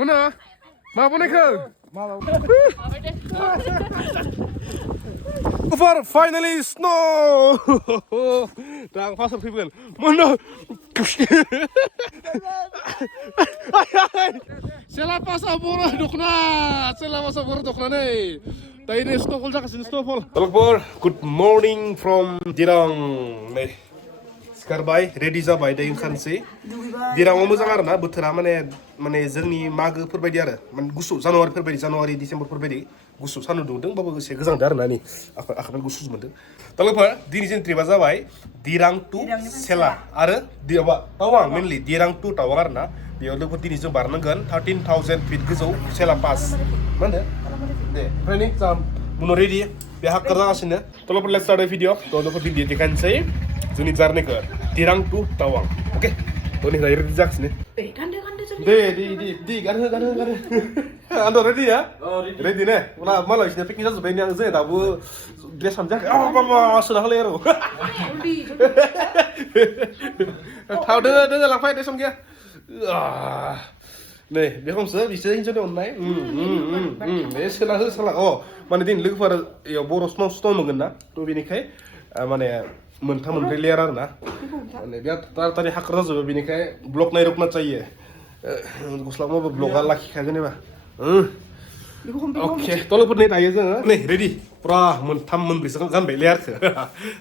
Mana? Ma boneka. Over finally snow. Dang fast people. Mana? Sela pas abur dokna. Sela pas abur dokna nih. Tadi ini snowfall jaga sini snowfall. Talkbor, good morning from Dirang. Nih. Sekarang ready जाबाय दै ओंखारनोसै दिराङाव मोजां आरो ना बोथोरा माने जोंनि मागोफोर बायदि आरो माने गुसु जानुवारिफोर बायदि जानुवारि डिसेम्बरफोर बायदि गुसु सान्दुं दुंदों बाबो एसे गोजांदों आरो ना नै आखाइफोर गुसु मोनदों तलफोर दिनै जोंनि ट्रिपा जाबाय दिरां टु सेला आरो दियाबा टावां मेनलि दिरां टु टावां आरो ना बेयाव लोगोफोर दिनै जों बारनांगोन 13,000 फिट गोजौ सेला पास मा होनदो दे ओमफ्राय नै जा मुनो रेडि बे हाक्कार जागासिनो तलफोर लेट्स स्टार्ट द भिडिअ तलफोर भिडिअ देखायनोसै जोंनि जार्निखौ दिरां टु टावां ओके तोनि दायो रेडि जागासिनो दे गानहो आंथ' रेडि या रेडि ने उना मालाय बिसिना पिकनिक जाजोब्बाय आं जों दाबो ड्रेस सानजायाखै बाबा सोना होलाय आरो थाव दोङो लांफाय दे सम गैया नै बे खमसो बिसोर हिन्जावनि अननाय बे सोना हो साला माने दिनै लोगोफोर इयाव बर' स्नो मोनगोन ना थ' बेनिखाय माने मोनथाम मोनब्रै लेयार आरो ना माने बिराद तारातारि हाक्कार जाजोबो बेनिखाय ब्लग नाय रखना जायो गस्ला माबा ब्लगा लाखिखागोन एबा अके तलफोर नै दायो जोङो नै रेडि पुरा मोनथाम मोनब्रैसो गानबाय लेयारखौ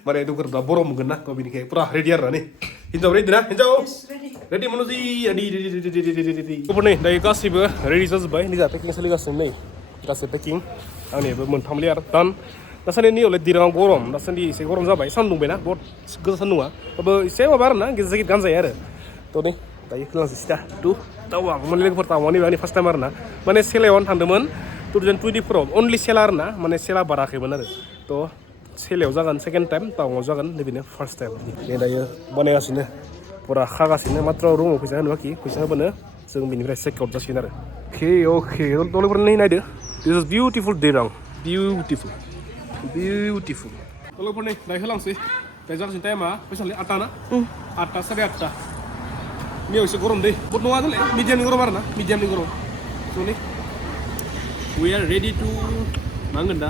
माने दुखुर दा बर' मोनगोन ना थ' बेनिखाय पुरा रेडि आरो नै हिन्जाव रेडि ना हिन्जाव रेडि मन'जि रेडि तलफोर नै दायो गासैबो रेडि जाजोब्बाय निजा पेकिं सोलिगासिनो नै गासै पेकिं आंनिबो मोनथाम लेयार दान दासान्दि नियावलाय दिराङाव गरम दासान्दि एसे गरम जाबाय सान्दुं दुंबायना बहुत गोसा सान्दुङा होमबाबो एसे माबा आरो ना जेकेट गानजायो आरो थ' नै दायो खोलांसै सिदा टु टावां माने लोगोफोर टावांनि माने फार्स्ट टाइम आरो ना माने सेलायावनो थांदोंमोन 2024 अनलि सेला आरो ना माने सेला बाराखैमोन आरो थ' सेलायाव जागोन सेकेन्ड टाइम टावाङाव जागोन नैबेनो फार्स्ट टाइम नै दायो बानायगासिनो पुरा खागासिनो मात्र रुमाव फैसा होनो बाखि फैसा होबानो जों बेनिफ्राय चेक आउट जासिगोन आरो अके दलफोर नै नायदो दिस इज बिउटिफुल दिरां बिउटिफुल तलफोर नै दायो होलांसै दायो जागासिनो टाइमा बेसेबांलै 8 ना 8 साराय 8 नियाव एसे गरम दै बहुत नङा जोंलाय मिडियामनि गरम आरो ना मिडियामनि गरम स' नै वी आर रेडि टु मा होनगोन दा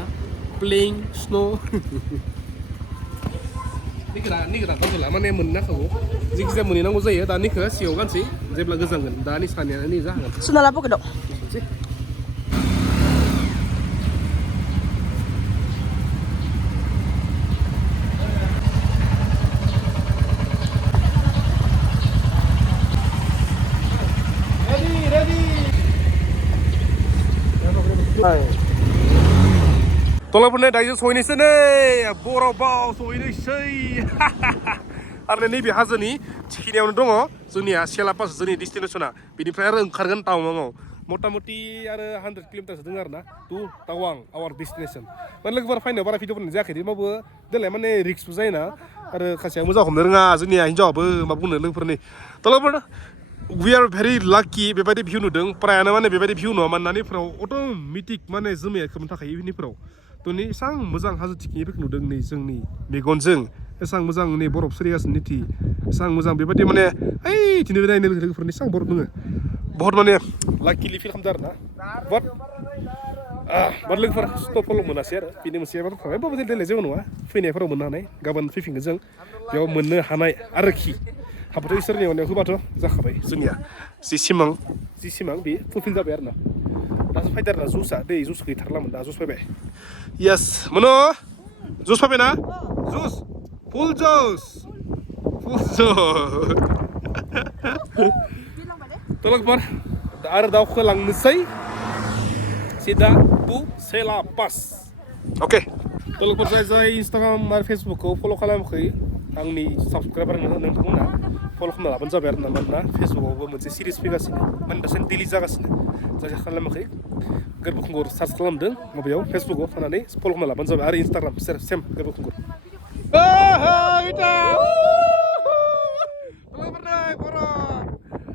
प्लेइं स्नो निगोरा गानजोला माने मोननांखागौ जिखिजाया मोनहैनांगौ जायो दानिखौ सिगाङाव गानसै जेब्ला गोजांगोन दानि सानैयानो नै जाहागोन सुनाला पकेटआव तलफोरनो दायो सहैनोसै नै बरफाव सहैनोसै आरो नैबे हाजोनि थिखिनियावनो दङ जोंनिया सेला पास जोंनि डेस्टिनेसना बेनिफ्राय आरो ओंखारगोन टावाङाव मथा मथि आरो 100 किल'मिटारसो दङ आरो ना टु टावां आवार डेस्टिनेसन माने लोगोफोर फाइनायाव बारा भिडिअ बनायनाय जायाखै होमबाबो देलाय माने रिक्सबो जायोना आरो खासेया मोजां हमनो रोङा जोंनिया हिन्जावाबो मा बुंनो लोगोफोरनि तलफोर वी आर भेरि लाकि बेबायदि भिउ नुदों प्रायानो माने बेबायदि भिउ नङा मानोना नैफोराव अट'मेटिक माने जोमैया खोबनो थाखायो नैफोराव त'नि एसां मोजां हाजो थिखिनिफोरखौ नुदों नै जोंनि मेगनजों एसां मोजां नै बरफ सोलिगासिनो निथि एसां मोजां बेबायदि माने ओइ दिनै नायनो लोगोफोरनि एसां बरफ दङ बहुत माने लाकिलि फिल खालामदों आरो ना बाट लोगोफोर स्न'फल मोनासै आरो बेनि मोनसे बाथ्रा थाबाय होमबाबो देलाय जेबो नङा फैनायफोराव मोननो हानाय गाबोन फैफिनगोन जों बेयाव मोननो हानाय आरोखि हाबाथ' इसोरनि अननायाव होबाथ' जाखाबाय जोंनिया जि सिमां बे फुलफिल जाबाय आरो ना दासो फैदो आरो ना जुसआ दै जुस गैथारलामोन दा जुस फैबाय येस मोनो जुस फैबाय ना जुस फुल जुस तलफोर आरो दावखोलांनोसै सिदा टु सेला पास अके तलफोर जाय इन्सटाग्राम आरो फेसबुकखौ फल' खालामाखै आंनि साबसक्राइबार नोंथांमोना फल' खालामना लाबानो जाबाय आरो ना मानोना फेसबुकआवबो मोनसे सिरिज फैगासिनो माने दासिम डिलिट जागासिनो जाय खालामाखै गोरबो खुंगुर सार्च खालामदों माबायाव फेसबुकआव थानानै फल' खालामना लाबानो जाबाय आरो इन्सटाग्राम सेम गोरबो खुंगुर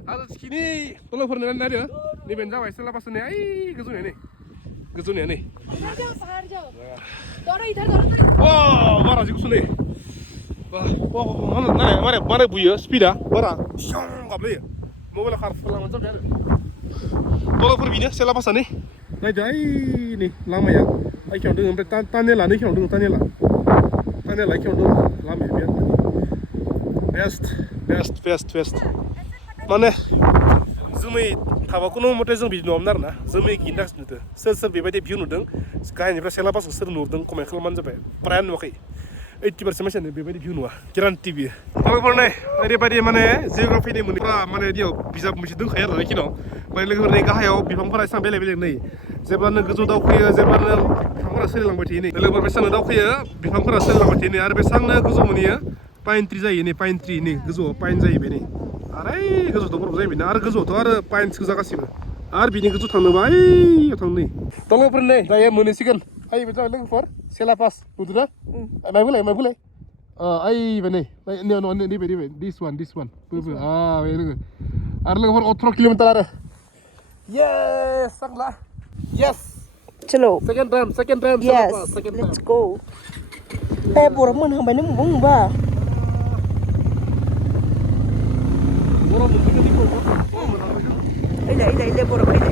हाजो थिखिनि तलफोरनो नायदो नैबेनो जाबाय सेला पास होननाय ओइ गोजौनिया नै बारा जि गुसु नै माने बुयो स्पिडा बारा गाबलायो मबाइलाव खारफुलांबानो जाबाय आरो Tolakfोर बिनो सेला पासा नै नायदो ओइ नै लामाया ओइ खेयाव दङ ओमफ्राय टानेला नै खेयाव दङ टानेला खेयाव दङ लामाया बे बेस्ट माने जोमै थाबा खुनु मथे जों बिदि नुवामोन आरोना जोमै गिनो थाखाय नुदों सोर बेबायदि भिउ नुदों गाहायनिफ्राय सेला पासखौ सोर नुदों कमेन्ट खालामबानो जाबाय प्रायानो नुवाखै 80% मानसियानो बेबायदि भिउ नुवा गेरान्टि बियो लोगोफोर नै ओरैबायदि माने जिअ'ग्राफिनि मोनफ्रा माने बेयाव बिजाब मोनसे दंखायो आरो खिनाव ओमफ्राय लोगोफोर नै गाहायाव बिफांफोरा एसेबां बेलेग नै जेब्लानो गोजौ दावखोयो जेब्लानो बिफांफोरा सोलिलांबाय थायो नै लोगोफोर बेसेबांनो दावखोयो बिफांफोरा सोलिलांबाय थायो नै आरो बेसेबांनो गोजौ मोनहैयो पाइन ट्रि जायो नै पाइन ट्रि नै गोजौआव पाइन जायो बे नै आरो गोजौआवथ' बरफ जायो बेना आरो गोजौआवथ' आरो पाइन्स गोजा गासिबो आरो बिनि गोजौ थांनोबा ओइयाव थांनो नै लोगोफोर नै दायो मोनहैसिगोन ओइ बे जाबाय लोगोफोर सेला पास नुदोंना माय बोलाय ओइ बे नै नैबे दिस वान बे लोगो आरो लोगोफोर 18 किल'मिटार आरो yes सांला yes चलो second time yes let's go बरफ मोनहांबाय नों बुंबा इले बरफ इले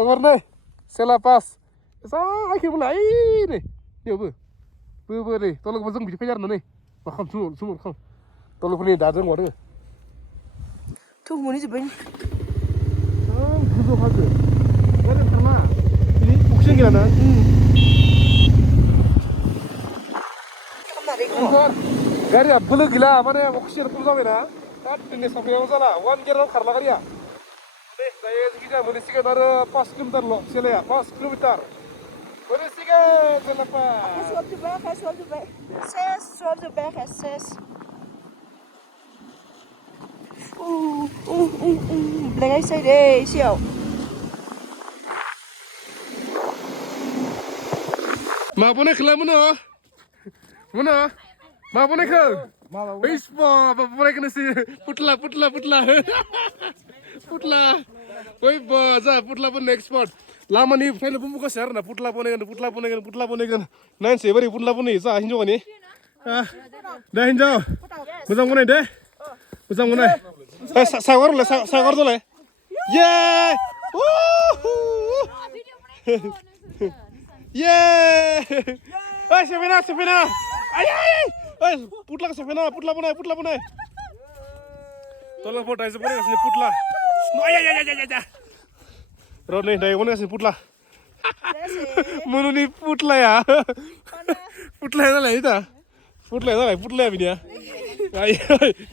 Longer nih, Sela Pass. Akhir mulai nih, dia bu nih. Tolong pasang biji penyar nih. Bakam sumur kam. Tolong punya dadang waduh. Tuh mau nih cobain. Guzo aja. Gak sama. Ini bukan gimana? Gari abdul gila, mana oksigen pun sama na. Tapi ini sampai yang salah. One gear karla kari ya. Saya juga menisikan ada 4 kilometer loh, Selaya 4 kilometer. Menisikan kenapa? Swap the back. Swap the back. Belakang saya deh, siap. Ma boleh kelam mana? Ma boleh ke? Ispa, boleh kena si putla. Putla. Woi baza putla pun export. Lama nih saya lupa buka share na putla pun kan. Nain seberi putla pun nih sah hinjo ni. Dah hinjo. Musang pun deh. Saya tu le. Yeah. Yeah. Sepina. Ay. Putla pun. Tolong foto aja boleh kasih putla. Ya. Rodney, dah boleh kasih putla. Menuni putla ya. Putla itu lah itu. Putla bini ya.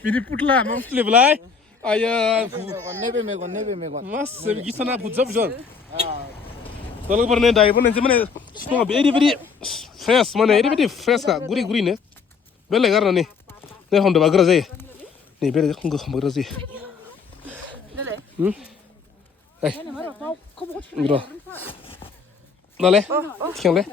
Bini putla, maksudnya belai. Ayah. Nebe megon. Mas, sebegini putza. Tolong pernah dah boleh cuman semua very fresh mana, very fresh kah, gurih nih. Boleh karena nih Honda bagus aja. Nih beda aku bagus sih. Gitu. Dale. Tinggal.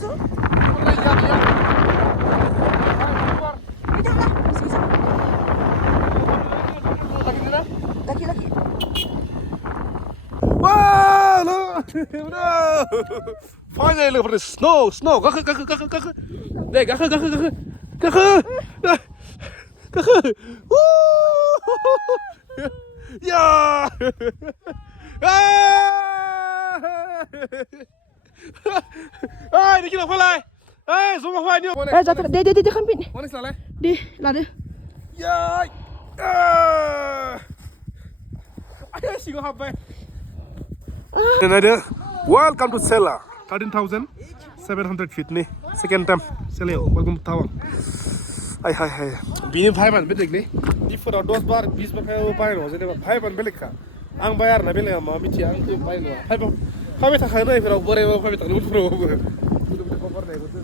走。Laki. Wah, no. Finally, look for the snow. Kakak. Deh, kakak. Ya. Ini kita mulai. Semua fine ni. Jatuh. Dia kan pin. Mana salah? Di, lada. Ya. Ayo singo habai. Welcome to Sela. 13,700 feet nih. Second time Sela. Welcome to Tawang. Hai. Bini 5 man betul nih. Di मानसिफोरा 10 बार 20 बार बाय र' जेनेबा फाइबानो बेलेगखा आं बाय आरोना बेलेगा मा मिथिया आंखौ बाय नङा फायबाय थाखायो नैफोराव बोरायबा फायबाय थाखायो उनफोरावबो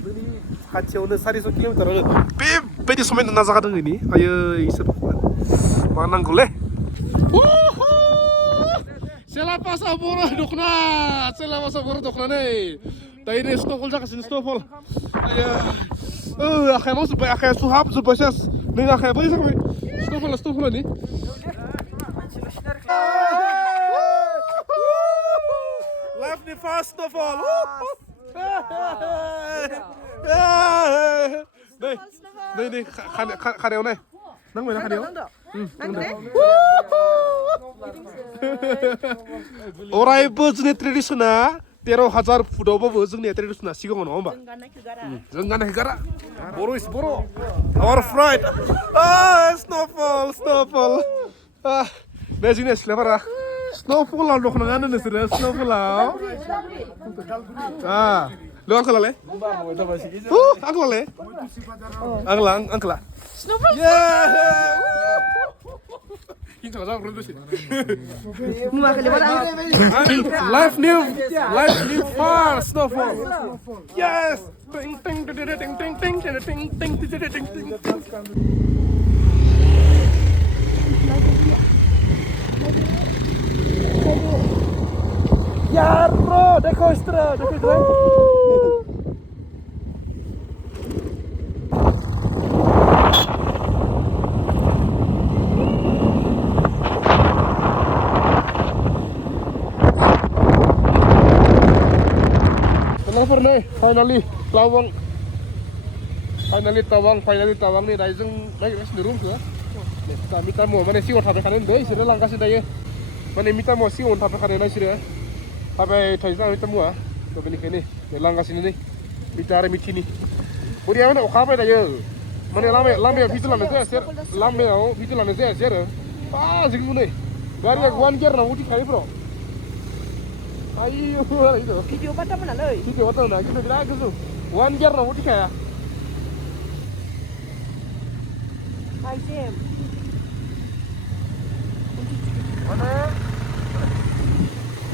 जोंनि खाथियावनो 400 किल'मिटारावनो बेबायदि समायना जागा दङ इनि आयै इसोर मा नांगौलै सेलापासा बर' दखना सेलापासा बर' दखना नै दायो नै स्नोफल जागासिनो स्नोफल आयै आखाया मावजोब्बाय आखाया सुहाबजोब्बाय सेस नों आखाया बोरै जाबाय स्नोफलानि Life fast snowfall. Đây खानायाव नाय नांबायना खानायाव अरायबो जोंनि ट्रेडिसना 13,000 फुटावबाबो जोंनि ट्रेडिसना सिगाङाव नङा होमबा जों गाननायखौ गारा बर' our pride snowfall बे जोंनि सिख्लाफोरा snowfallआव दख'ना गानो नोंसोरो snowfallआव lo angkala le angkala le angkala snowfall kita ada bro sih live new far snowfall yes ting ting ting ting ting ting ting ting ting ya bro dekostra finally tawang nih dari जों नागिरगासिनो रुमखौ दा मिटामो माने सिगाङाव थाबायखानाय होनदों इसोरो लांगासिनो दायो माने मिटामो सिगाङाव थाबायखानाय ना इसोरो थाबाय थायोबा मिटामोआ थ' बेनिखायनो लांगासिनो नै मिटा आरो मिथिनि बोरिया माने अखा हाबाय दायो माने लामायाव भिडिअ लानो जायासै आरो जों नै गारिया 1 गियार नाव उथिखायोब्र ayo itu video mana leh video mana gitu bilang gitu 1 gear namu dikaya hai Jim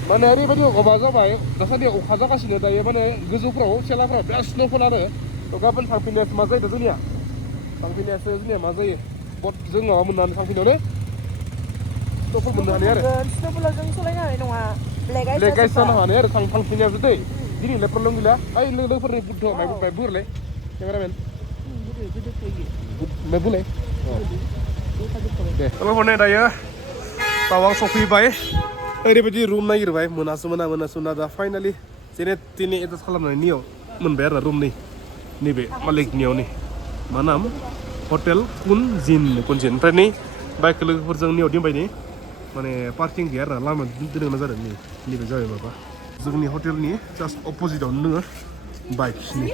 mana hari baju gobak gobak dasar dia ukhaza kasih nih ya mana gezu pro sela pro bias snowfall ada to kapan sampinya semasa itu dunia sampinya dunia masa ya bot jeng nggak menan sampinya deh snowfall menan ya snowfall jeng soalnya ini nggak legai sana hane er thang pinya jute diri le perlong gila ai le perni budho mai bur le cameraman mai bule deh kalau hone daya tawang sofaiबाय ओरैबायदि room नागिरबाय मोनासुना दा finally जेने तिनि adjust खालामनायनियाव मोनबाय आरो room नैबे मालिकनियाव नै मा नाम हटेल कुनजिन ओमफ्राय नै बाइक लोगोफोरजों नियाव दोनबाय नै माने पार्किं गैया आरो लामा दोननो जादों नैबे जाबाय माबा जोंनि हटेलनि जास्ट अपोजिटआवनो दङ बाइकनि